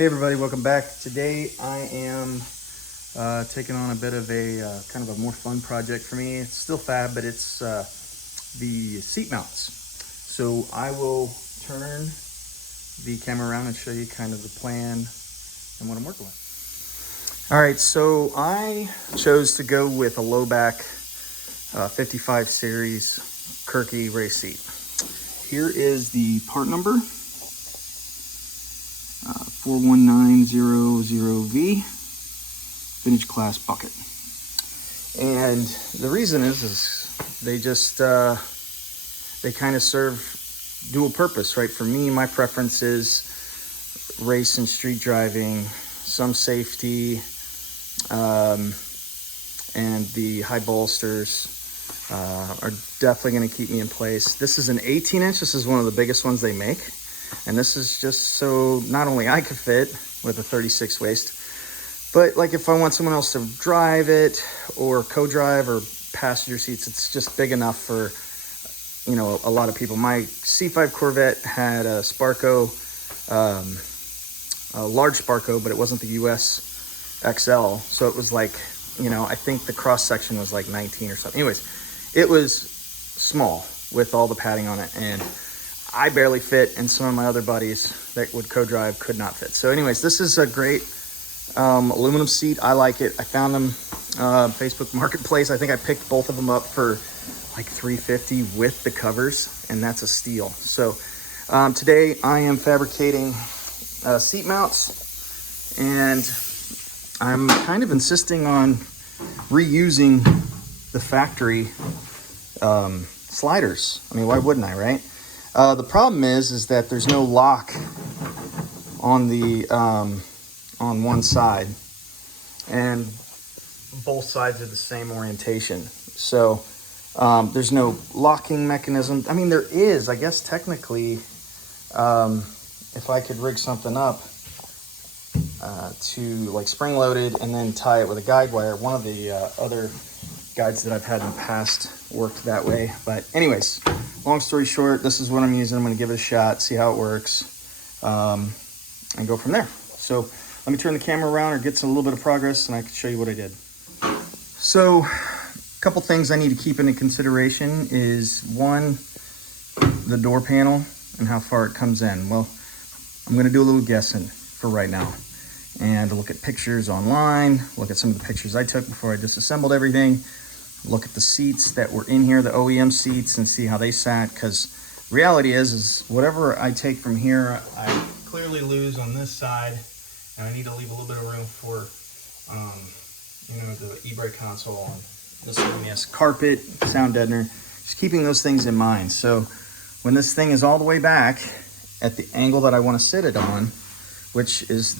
Hey everybody, welcome back. Today I am taking on a bit of a kind of a more fun project for me. It's still fab, but it's the seat mounts. So I will turn the camera around and show you kind of the plan and what I'm working with. All right, so I chose to go with a low back 55 series Kirkey race seat. Here is the part number. 41900V vintage class bucket, and the reason is they just they kind of serve dual purpose, right? For me, my preference is race and street driving, some safety, and the high bolsters are definitely going to keep me in place. This is an 18-inch. This is one of the biggest ones they make. And this is just so not only I could fit with a 36 waist, but like if I want someone else to drive it or co-drive or passenger seats, it's just big enough for, you know, a lot of people. My C3 Corvette had a Sparco, a large Sparco, but it wasn't the US XL. So it was like, you know, I think the cross section was like 19 or something. Anyways, it was small with all the padding on it, and I barely fit, and some of my other buddies that would co-drive could not fit. So anyways, this is a great aluminum seat. I like it. I found them Facebook Marketplace. I think I picked both of them up for like $350 with the covers, and that's a steal. So today I am fabricating seat mounts, and I'm kind of insisting on reusing the factory sliders. I mean, why wouldn't I, right? The problem is that there's no lock on the on one side, and both sides are the same orientation. So there's no locking mechanism. I mean, there is, I guess, technically, if I could rig something up to like spring loaded and then tie it with a guide wire. One of the other guides that I've had in the past worked that way. But anyways, long story short, this is what I'm using. I'm going to give it a shot, see how it works, and go from there. So let me turn the camera around or get a little bit of progress, and I can show you what I did. So a couple things I need to keep into consideration is, one, the door panel and how far it comes in. Well, I'm going to do a little guessing for right now and look at pictures online, look at some of the pictures I took before I disassembled everything, look at the seats that were in here, the OEM seats, and see how they sat, because reality is whatever I take from here, I clearly lose on this side, and I need to leave a little bit of room for, you know, the e-brake console and miscellaneous carpet, sound deadener, just keeping those things in mind. So when this thing is all the way back at the angle that I want to sit it on, which is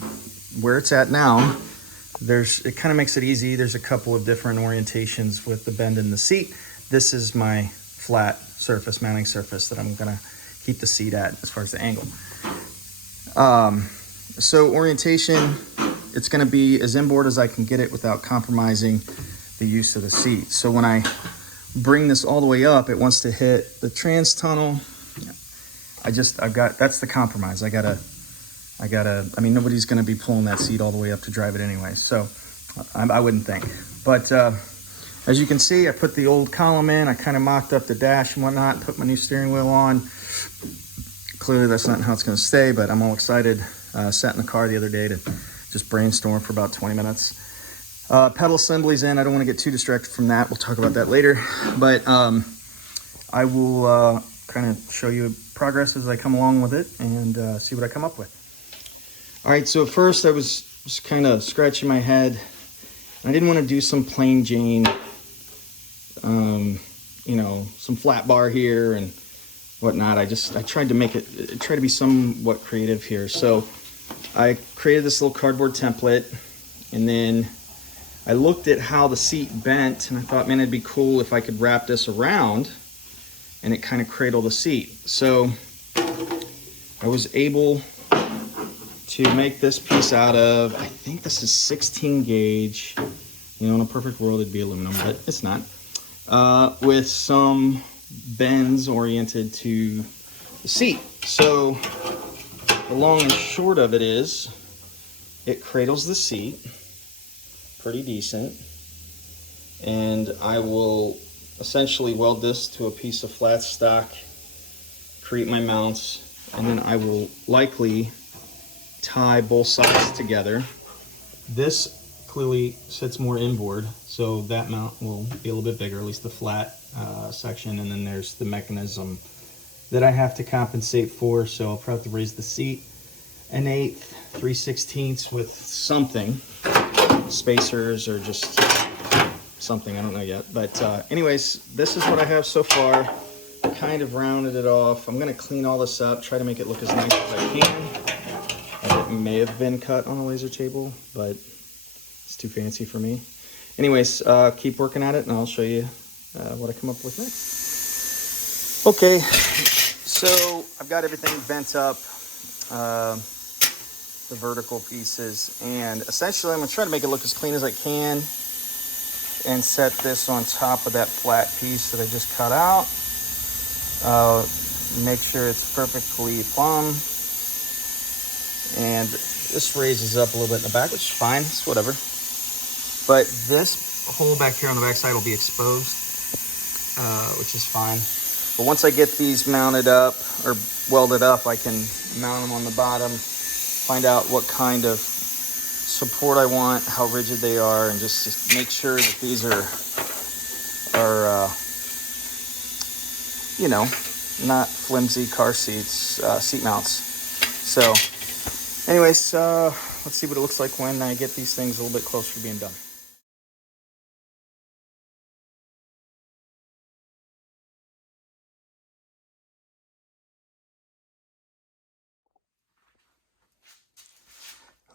where it's at now, it kind of makes it easy. There's a couple of different orientations with the bend in the seat. This is my flat surface, mounting surface, that I'm gonna keep the seat at as far as the angle. So orientation, it's gonna be as inboard as I can get it without compromising the use of the seat. So when I bring this all the way up, it wants to hit the trans tunnel. That's the compromise. I mean, nobody's going to be pulling that seat all the way up to drive it anyway, so I wouldn't think. But as you can see, I put the old column in. I kind of mocked up the dash and whatnot, put my new steering wheel on. Clearly, that's not how it's going to stay, but I'm all excited. Sat in the car the other day to just brainstorm for about 20 minutes. Pedal assembly's in. I don't want to get too distracted from that. We'll talk about that later. But I will kind of show you progress as I come along with it and see what I come up with. All right, so at first I was just kind of scratching my head. I didn't want to do some plain Jane, you know, some flat bar here and whatnot. I tried to make it, try to be somewhat creative here. So I created this little cardboard template, and then I looked at how the seat bent, and I thought, man, it'd be cool if I could wrap this around and it kind of cradle the seat. So I was able to make this piece out of, I think this is 16 gauge. You know, in a perfect world it'd be aluminum, but it's not. With some bends oriented to the seat. So the long and short of it is, it cradles the seat pretty decent. And I will essentially weld this to a piece of flat stock, create my mounts, and then I will likely tie both sides together. This clearly sits more inboard, so that mount will be a little bit bigger, at least the flat section, and then there's the mechanism that I have to compensate for, so I'll probably have to raise the seat 1/8, 3/16 with something, spacers or just something, I don't know yet. But anyways, this is what I have so far. Kind of rounded it off. I'm gonna clean all this up, try to make it look as nice as I can. It may have been cut on a laser table, but it's too fancy for me. Anyways, keep working at it and I'll show you what I come up with next. Okay, so I've got everything bent up, the vertical pieces, and essentially I'm gonna try to make it look as clean as I can and set this on top of that flat piece that I just cut out. Make sure it's perfectly plumb. And this raises up a little bit in the back, which is fine, it's whatever. But this hole back here on the back side will be exposed, which is fine. But once I get these mounted up or welded up, I can mount them on the bottom, find out what kind of support I want, how rigid they are, and just make sure that these are you know, not flimsy car seats, seat mounts. So anyways, let's see what it looks like when I get these things a little bit closer to being done.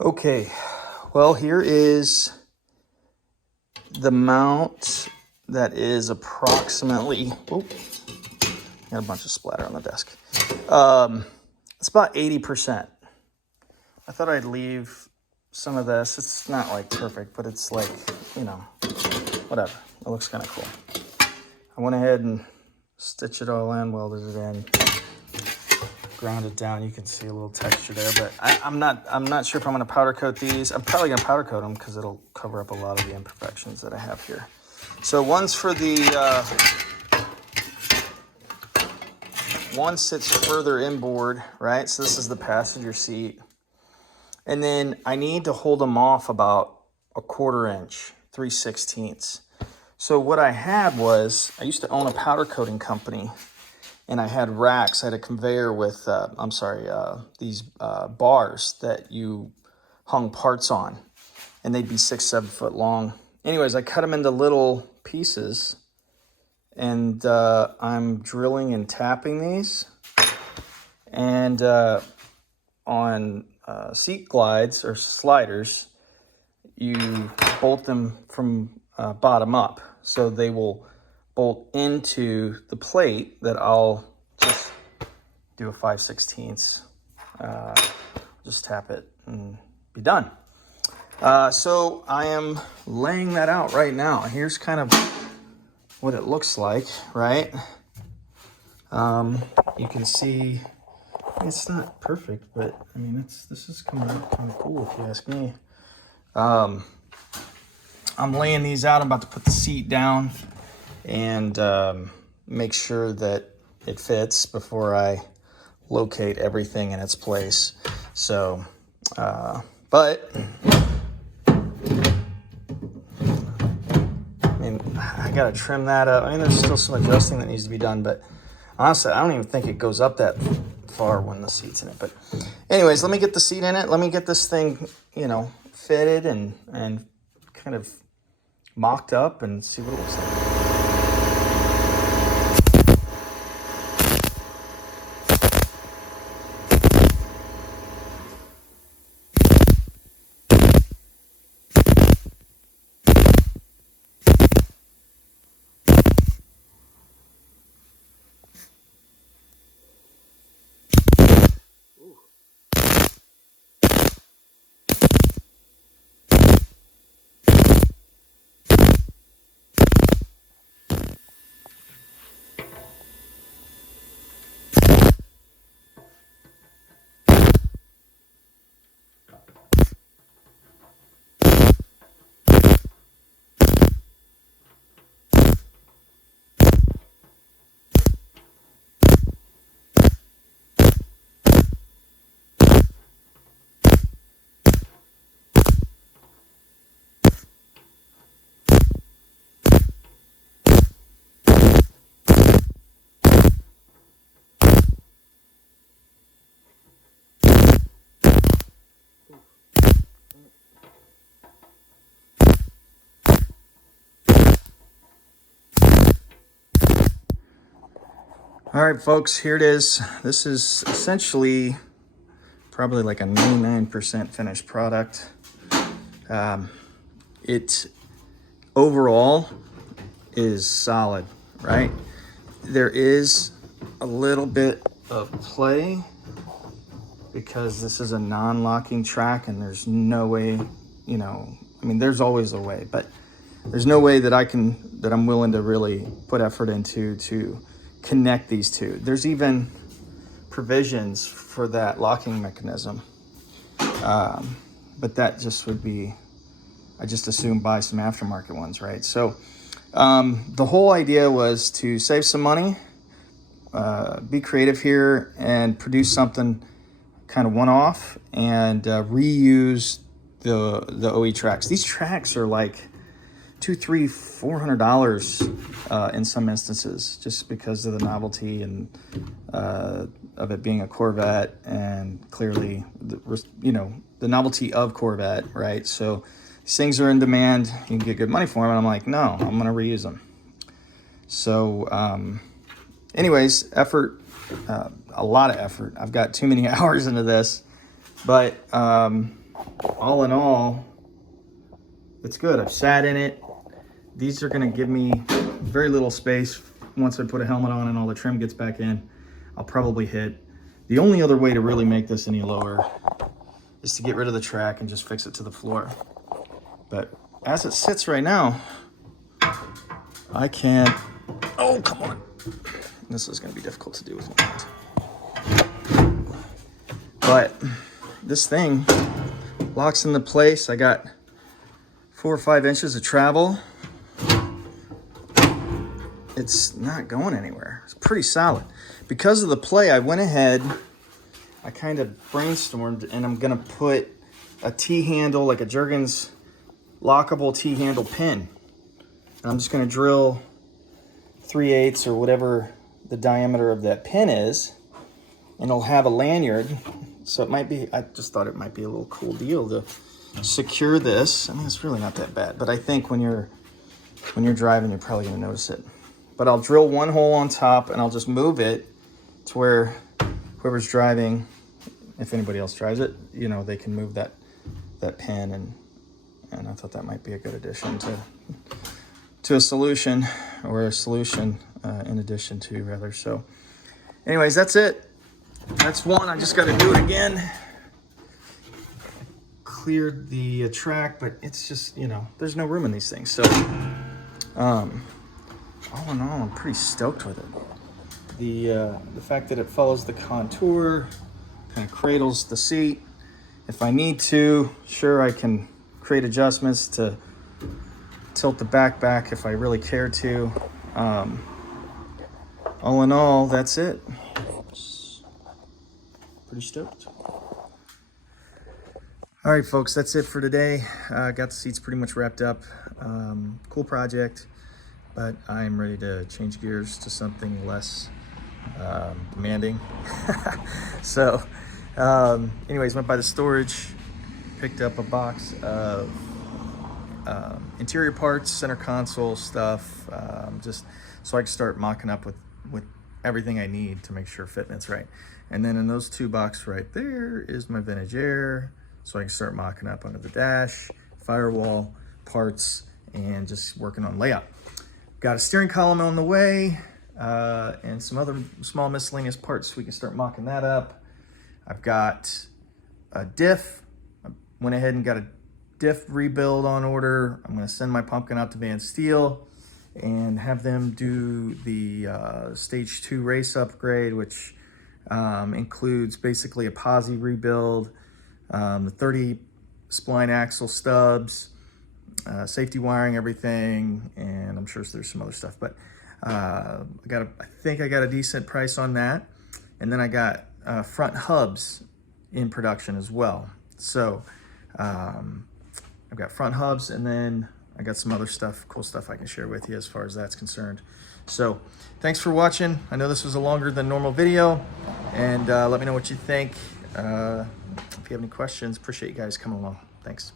Okay, well, here is the mount that is approximately, got a bunch of splatter on the desk. It's about 80%. I thought I'd leave some of this. It's not like perfect, but it's like, you know, whatever. It looks kind of cool. I went ahead and stitched it all in, welded it in, ground it down. You can see a little texture there, but I'm not sure if I'm gonna powder coat these. I'm probably gonna powder coat them because it'll cover up a lot of the imperfections that I have here. So one's for the, one sits further inboard, right? So this is the passenger seat. And then I need to hold them off about 1/4 inch, 3/16. So what I had was, I used to own a powder coating company, and I had racks. I had a conveyor with, these bars that you hung parts on, and they'd be 6, 7 foot long. Anyways, I cut them into little pieces, and I'm drilling and tapping these. And on seat glides or sliders, you bolt them from bottom up, so they will bolt into the plate that I'll just do a 5/16. Just tap it and be done. So I am laying that out right now. Here's kind of what it looks like, right? You can see it's not perfect, but I mean, this is coming out kind of cool if you ask me. I'm laying these out. I'm about to put the seat down and make sure that it fits before I locate everything in its place. So, but I mean, I gotta trim that up. I mean, there's still some adjusting that needs to be done, but honestly, I don't even think it goes up that far when the seat's in it. But anyways, let me get the seat in it. Let me get this thing, you know, fitted and kind of mocked up and see what it looks like. All right, folks, here it is. This is essentially probably like a 99% finished product. It overall is solid, right? There is a little bit of play because this is a non-locking track and there's no way, you know, I mean, there's always a way, but there's no way that I'm willing to really put effort into to connect these two. There's even provisions for that locking mechanism. But that just would be, I just assume buy some aftermarket ones, right? So the whole idea was to save some money, be creative here and produce something kind of one-off and reuse the OE tracks. These tracks are like $200, $300, $400 in some instances, just because of the novelty and of it being a Corvette, and clearly the novelty of Corvette, right? So these things are in demand. You can get good money for them, and I'm like, no, I'm gonna reuse them. So anyways, effort, a lot of effort. I've got too many hours into this, but all in all, it's good. I've sat in it. These are gonna give me very little space once I put a helmet on and all the trim gets back in. I'll probably hit. The only other way to really make this any lower is to get rid of the track and just fix it to the floor. But as it sits right now, I can't, oh, come on. This is gonna be difficult to do with my hands. But this thing locks into place. I got 4 or 5 inches of travel. It's not going anywhere. It's pretty solid. Because of the play, I went ahead, I kind of brainstormed, and I'm gonna put a T-handle, like a Jergens lockable T-handle pin. And I'm just gonna drill 3/8 or whatever the diameter of that pin is, and it'll have a lanyard. So it might be, I just thought it might be a little cool deal to secure this. I mean, it's really not that bad, but I think when you're driving, you're probably gonna notice it. But I'll drill one hole on top and I'll just move it to where whoever's driving, if anybody else drives it, you know, they can move that pin, and I thought that might be a good addition to a solution, or a solution in addition to, rather. So anyways, that's it. That's one. I just got to do it again. Cleared the track, but it's just, you know, there's no room in these things. So all in all, I'm pretty stoked with it. The fact that it follows the contour, kind of cradles the seat. If I need to, sure, I can create adjustments to tilt the back if I really care to. All in all, that's it. Pretty stoked. All right, folks, that's it for today. Got the seats pretty much wrapped up. Cool project, but I'm ready to change gears to something less demanding. So anyways, went by the storage, picked up a box of interior parts, center console stuff, just so I can start mocking up with everything I need to make sure fitment's right. And then in those 2 boxes right there is my vintage air, so I can start mocking up under the dash, firewall, parts, and just working on layout. Got a steering column on the way, and some other small miscellaneous parts, we can start mocking that up. I've got a diff. I went ahead and got a Diff Rebuild on order. I'm gonna send my pumpkin out to Van Steel and have them do the stage 2 race upgrade, which includes basically a posi rebuild, the 30 spline axle stubs, safety wiring, everything, and I'm sure there's some other stuff, but I think I got a decent price on that. And then I got front hubs in production as well. So I've got front hubs, and then I got some other stuff, cool stuff I can share with you as far as that's concerned. So thanks for watching. I know this was a longer than normal video, and let me know what you think. If you have any questions, appreciate you guys coming along. Thanks.